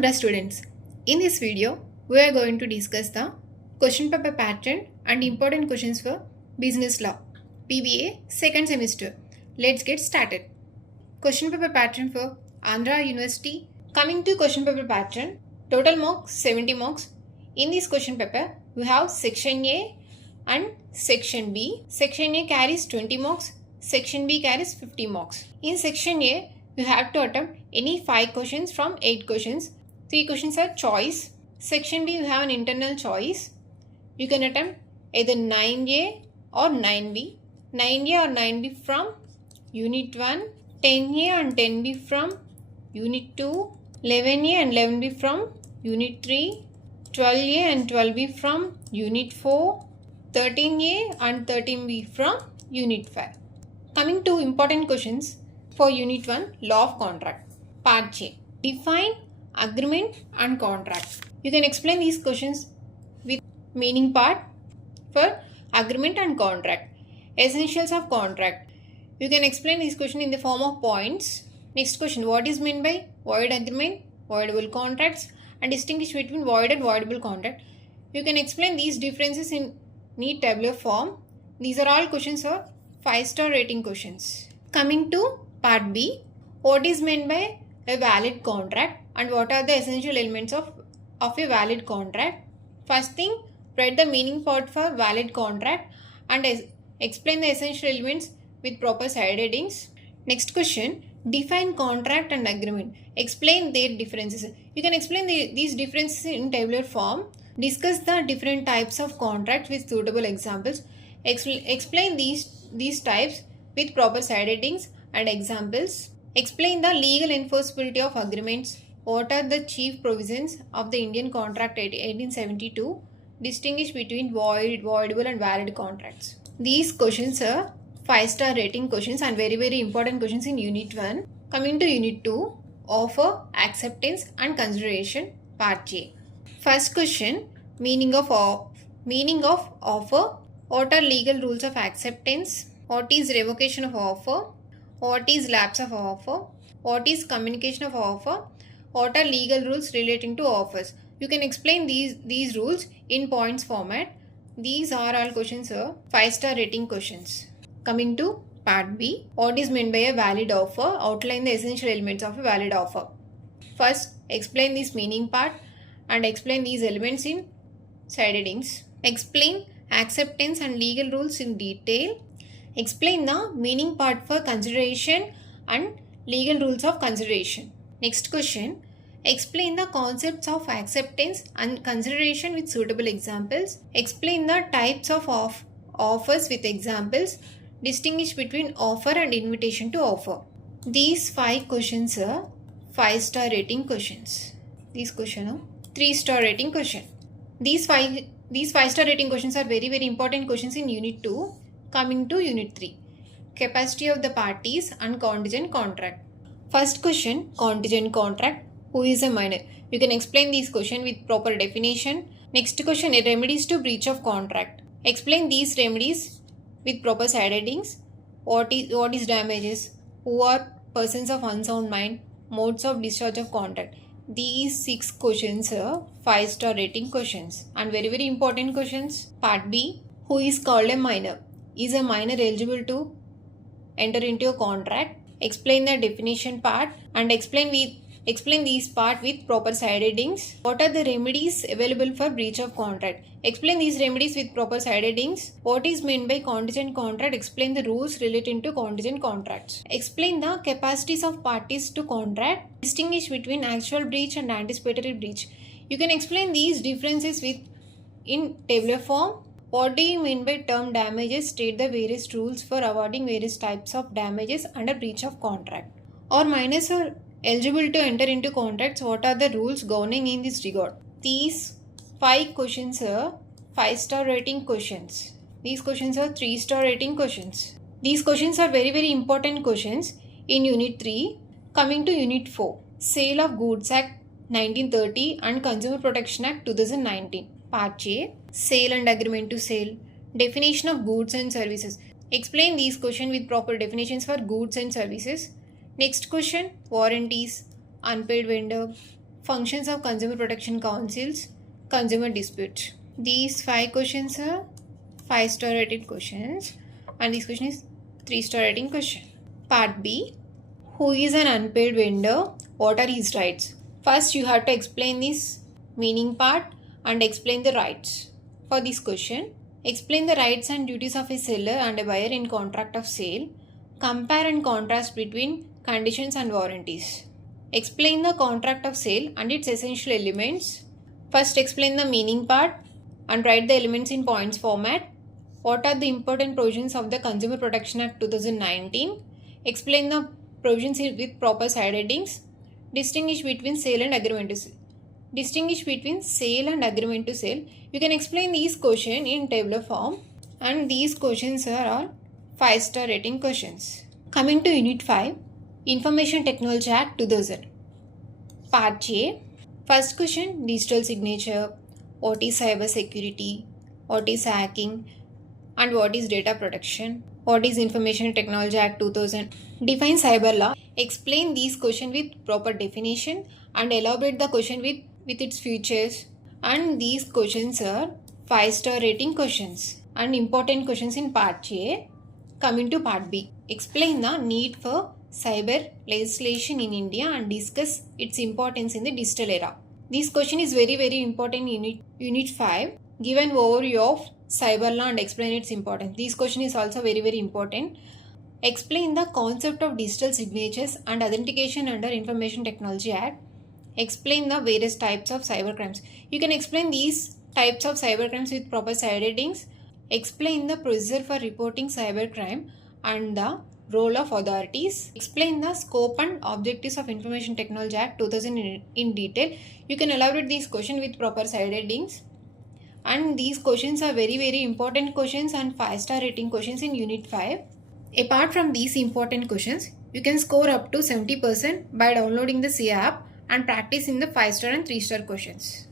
Andhra students. In this video, we are going to discuss the question paper pattern and important questions for Business Law, BBA second semester. Let's get started. Question paper pattern for Andhra University. Coming to question paper pattern, total marks 70 marks. In this question paper, we have section A and section B. Section A carries 20 marks, section B carries 50 marks. In section A, you have to attempt any 5 questions from 8 questions. 3 questions are choice. Section B, you have an internal choice. You can attempt either 9A or 9B. 9A or 9B from Unit 1, 10A and 10B from Unit 2, 11A and 11B from Unit 3, 12A and 12B from Unit 4, 13A and 13B from Unit 5. Coming to important questions for Unit 1, Law of Contract. Part J. Define agreement and contract. You can explain these questions with meaning part for agreement and contract. Essentials of contract. You can explain this question in the form of points. Next question. What is meant by void agreement, voidable contracts, and distinguish between void and voidable contract. You can explain these differences in neat tabular form. These are all questions for 5-star rating questions. Coming to part B. What is meant by a valid contract and what are the essential elements of a valid contract. First thing, write the meaning part for valid contract and explain the essential elements with proper side headings. Next question, define contract and agreement. Explain their differences. You can explain these differences in tabular form. Discuss the different types of contracts with suitable examples. Explain these types with proper side headings and examples. Explain the legal enforceability of agreements. What are the chief provisions of the Indian Contract Act 1872? Distinguish between void, voidable and valid contracts. These questions are 5-star rating questions and very important questions in Unit 1. Coming to Unit 2, Offer, Acceptance and Consideration, Part J. First question, meaning of offer. What are legal rules of acceptance? What is revocation of offer? What is lapse of offer? What is communication of offer? What are legal rules relating to offers? You can explain these rules in points format. These are all questions are 5-star rating questions. Coming to part B. What is meant by a valid offer? Outline the essential elements of a valid offer. First, explain this meaning part and explain these elements in side headings. Explain acceptance and legal rules in detail. Explain the meaning part for consideration and legal rules of consideration. Next question. Explain the concepts of acceptance and consideration with suitable examples. Explain the types of offers with examples. Distinguish between offer and invitation to offer. These 5 questions are 5-star rating questions. These questions are 3-star rating question. These 5-star rating questions are very important questions in Unit 2. Coming to Unit 3. Capacity of the parties and contingent contract. First question, contingent contract. Who is a minor? You can explain this question with proper definition. Next question, remedies to breach of contract. Explain these remedies with proper side headings. What is damages? Who are persons of unsound mind? Modes of discharge of contract. These 6 questions are 5-star rating questions and very important questions. Part B. Who is called a minor? Is a minor eligible to enter into a contract? Explain the definition part and explain these part with proper side headings. What are the remedies available for breach of contract? Explain these remedies with proper side headings. What is meant by contingent contract? Explain the rules relating to contingent contracts. Explain the capacities of parties to contract. Distinguish between actual breach and anticipatory breach. You can explain these differences in tabular form. What do you mean by term damages? State the various rules for awarding various types of damages under breach of contract. Or minors are eligible to enter into contracts. What are the rules governing in this regard? These 5 questions are 5-star rating questions. These questions are 3-star rating questions. These questions are very important questions in Unit 3. Coming to Unit 4. Sale of Goods Act 1930 and Consumer Protection Act 2019. Part J. Sale and agreement to sale. Definition of goods and services. Explain these questions with proper definitions for goods and services. Next question, warranties, unpaid vendor, functions of consumer protection councils, consumer dispute. These 5 questions are 5-star rated questions and this question is 3-star rating question. Part B. Who is an unpaid vendor? What are his rights? First you have to explain this meaning part and explain the rights. For this question, explain the rights and duties of a seller and a buyer in contract of sale. Compare and contrast between conditions and warranties. Explain the contract of sale and its essential elements. First explain the meaning part and write the elements in points format. What are the important provisions of the Consumer Protection Act 2019? Explain the provisions with proper side headings. Distinguish between sale and agreement to sale. Distinguish between sale and agreement to sale. You can explain these questions in tabular form and these questions are all 5-star rating questions. Coming to Unit 5, Information Technology Act 2000. Part A. First question, digital signature. What is cyber security? What is hacking? And what is data protection? What is Information Technology Act 2000? Define cyber law. Explain these questions with proper definition and elaborate the question with its features. And these questions are 5-star rating questions and important questions in Part A. Coming to Part B. Explain the need for cyber legislation in India and discuss its importance in the digital era. This question is very important in Unit 5. Give an overview of cyber law and explain its importance. This question is also very important. Explain the concept of digital signatures and authentication under Information Technology Act. Explain the various types of cybercrimes. You can explain these types of cybercrimes with proper side headings. Explain the procedure for reporting cybercrime and the role of authorities. Explain the scope and objectives of Information Technology Act 2000 in detail. You can elaborate these questions with proper side headings. And these questions are very important questions and 5-star rating questions in Unit 5. Apart from these important questions, you can score up to 70% by downloading the C app and practice in the 5-star and 3-star questions.